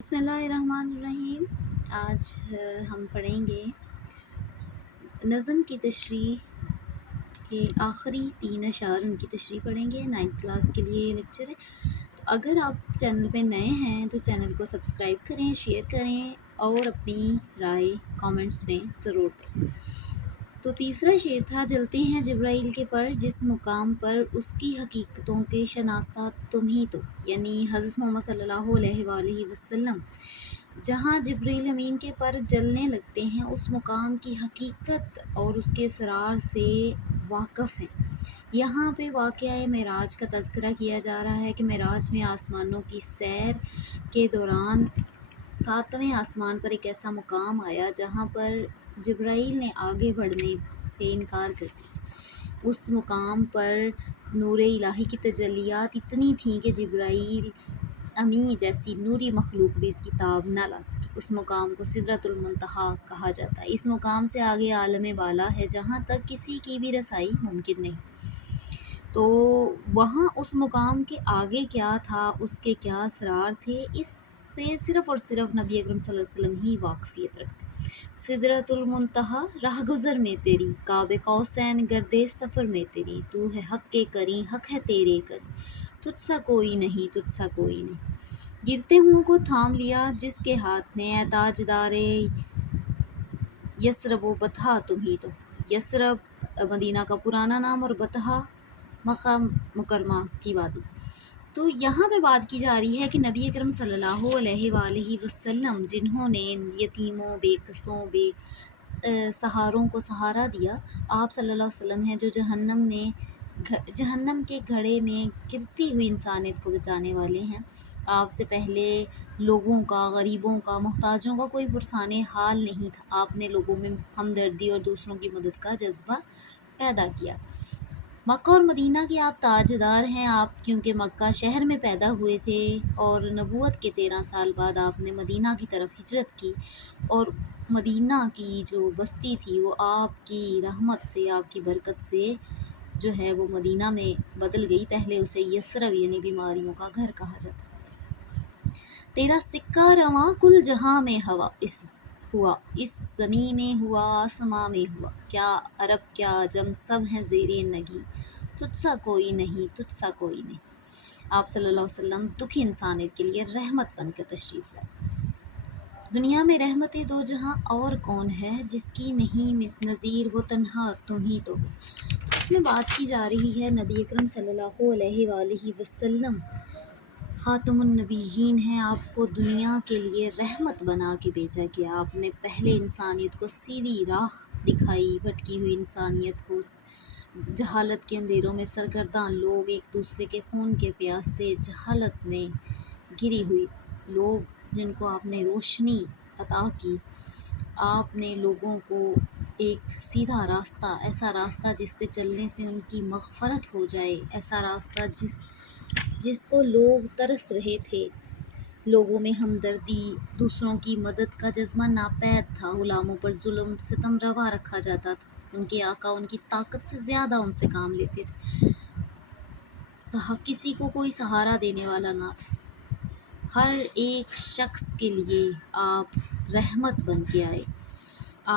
بسم اللہ الرحمن الرحیم۔ آج ہم پڑھیں گے نظم کی تشریح کے آخری 3 اشعار، ان کی تشریح پڑھیں گے۔ 9th کلاس کے لیے یہ لیکچر ہے۔ تو اگر آپ چینل پہ نئے ہیں تو چینل کو سبسکرائب کریں، شیئر کریں اور اپنی رائے کامنٹس میں ضرور دیں۔ تو تیسرا شعر تھا، جلتے ہیں جبرائیل کے پر جس مقام پر اس کی حقیقتوں کے شناسا تم ہی تو، یعنی حضرت محمد صلی اللہ علیہ وآلہ وسلم جہاں جبرائیل امین کے پر جلنے لگتے ہیں، اس مقام کی حقیقت اور اس کے اسرار سے واقف ہیں۔ یہاں پہ واقعہ معراج کا تذکرہ کیا جا رہا ہے کہ معراج میں آسمانوں کی سیر کے دوران 7ویں آسمان پر ایک ایسا مقام آیا جہاں پر جبرائیل نے آگے بڑھنے سے انکار کر دیا۔ اس مقام پر نور الہی کی تجلیات اتنی تھیں کہ جبرائیل امین جیسی نوری مخلوق بھی اس کی تاب نہ لا سکی۔ اس مقام کو سدرۃ المنتہا کہا جاتا ہے۔ اس مقام سے آگے عالم بالا ہے جہاں تک کسی کی بھی رسائی ممکن نہیں۔ تو وہاں اس مقام کے آگے کیا تھا، اس کے کیا اسرار تھے، اس سے صرف اور صرف نبی اکرم صلی اللہ علیہ وسلم ہی واقفیت رکھتے۔ سدرۃ المنتہا راہ گزر میں تیری، قاب قوسین گردِ سفر میں تیری، تو ہے حق کے قریں، حق ہے تیرے قریں، تجھ سا کوئی نہیں، تجھ سا کوئی نہیں۔ گرتے ہوں کو تھام لیا جس کے ہاتھ نے، اے تاجدار یثرب و بطحا تم ہی تو۔ یثرب مدینہ کا پرانا نام اور بطحا مکہ مکرمہ کی وادی۔ تو یہاں پہ بات کی جا رہی ہے کہ نبی اکرم صلی اللہ علیہ وآلہ وسلم جنہوں نے یتیموں، بے کسوں، بے سہاروں کو سہارا دیا، آپ صلی اللہ علیہ وسلم ہیں جو جہنم کے گھڑے میں گرتی ہوئی انسانیت کو بچانے والے ہیں۔ آپ سے پہلے لوگوں کا، غریبوں کا، محتاجوں کا کوئی پرسان حال نہیں تھا۔ آپ نے لوگوں میں ہمدردی اور دوسروں کی مدد کا جذبہ پیدا کیا۔ مکہ اور مدینہ کے آپ تاجدار ہیں۔ آپ کیونکہ مکہ شہر میں پیدا ہوئے تھے اور نبوت کے 13 سال بعد آپ نے مدینہ کی طرف ہجرت کی، اور مدینہ کی جو بستی تھی وہ آپ کی رحمت سے، آپ کی برکت سے جو ہے وہ مدینہ میں بدل گئی۔ پہلے اسے یثرب یعنی بیماریوں کا گھر کہا جاتا۔ تیرا سکہ رواں کل جہاں میں ہوا ہوا، اس زمیں میں ہوا، آسماں میں ہوا، کیا عرب کیا عجم سب ہیں زیر نگی، تجھ سا کوئی نہیں، تجھ سا کوئی نہیں۔ آپ صلی اللہ علیہ وسلم دکھی انسانیت کے لیے رحمت بن کر تشریف لائے۔ دنیا میں رحمت دو جہاں اور کون ہے، جس کی نہیں نظیر وہ تنہا تم ہی تو ہو۔ اس میں بات کی جا رہی ہے نبی اکرم صلی اللہ علیہ وآلہ وسلم خاتم النبیین ہیں۔ آپ کو دنیا کے لیے رحمت بنا کے بھیجا گیا۔ آپ نے پہلے انسانیت کو سیدھی راہ دکھائی، بھٹکی ہوئی انسانیت کو، جہالت کے اندھیروں میں سرگرداں لوگ، ایک دوسرے کے خون کے پیاس سے جہالت میں گری ہوئی لوگ، جن کو آپ نے روشنی عطا کی۔ آپ نے لوگوں کو ایک سیدھا راستہ، ایسا راستہ جس پہ چلنے سے ان کی مغفرت ہو جائے، ایسا راستہ جس کو لوگ ترس رہے تھے۔ لوگوں میں ہمدردی، دوسروں کی مدد کا جذبہ ناپید تھا۔ غلاموں پر ظلم ستم روا رکھا جاتا تھا۔ ان کے آقا ان کی طاقت سے زیادہ ان سے کام لیتے تھے۔ کسی کو کوئی سہارا دینے والا نہ تھا۔ ہر ایک شخص کے لیے آپ رحمت بن کے آئے۔